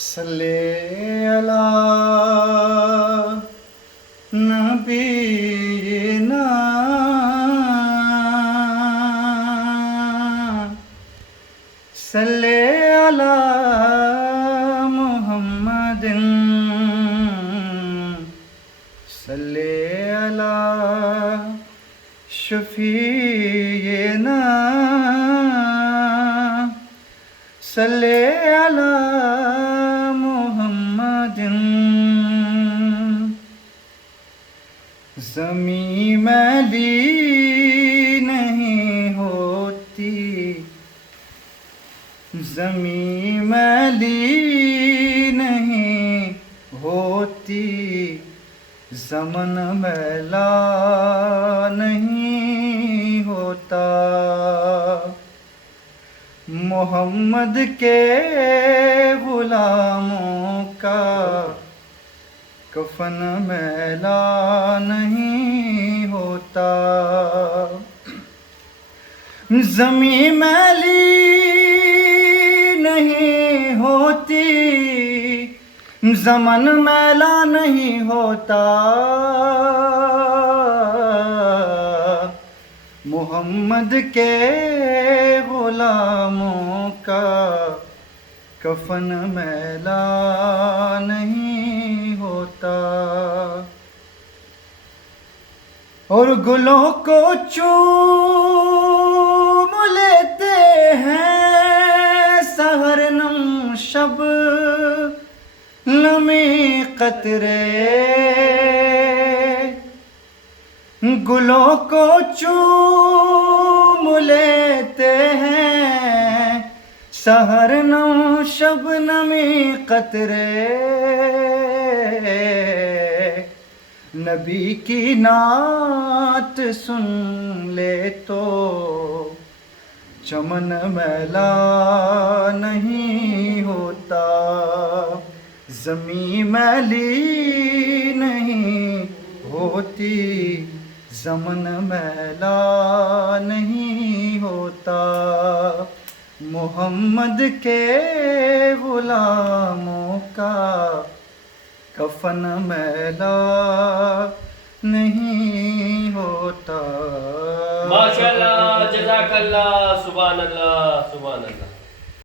صلی علی نبینا صلی علی محمد صلی علی شفیعنا صلی علی محمد زمیں میلی نہیں ہوتی زمیں میلی نہیں ہوتی زمن میلا نہیں ہوتا محمد کے غلاموں کا کفن میلا نہیں ہوتا زمیں میلی نہیں ہوتی زمن میلا نہیں ہوتا محمد کے غلاموں کا کفن میلا نہیں ہوتا اور گلوں کو چوم لیتے ہیں سحر نم شب نمی قطرے گلوں کو چوم لیتے ہیں سحر نم شب نمی قطرے نبی کی نعت سن لے تو چمن میلا نہیں ہوتا زمیں میلی نہیں ہوتی زمن میلا نہیں ہوتا محمد کے غلاموں کا کفن میلا نہیں ہوتا ماشاءاللہ، جزاک اللہ، سبحان اللہ، سبحان اللہ.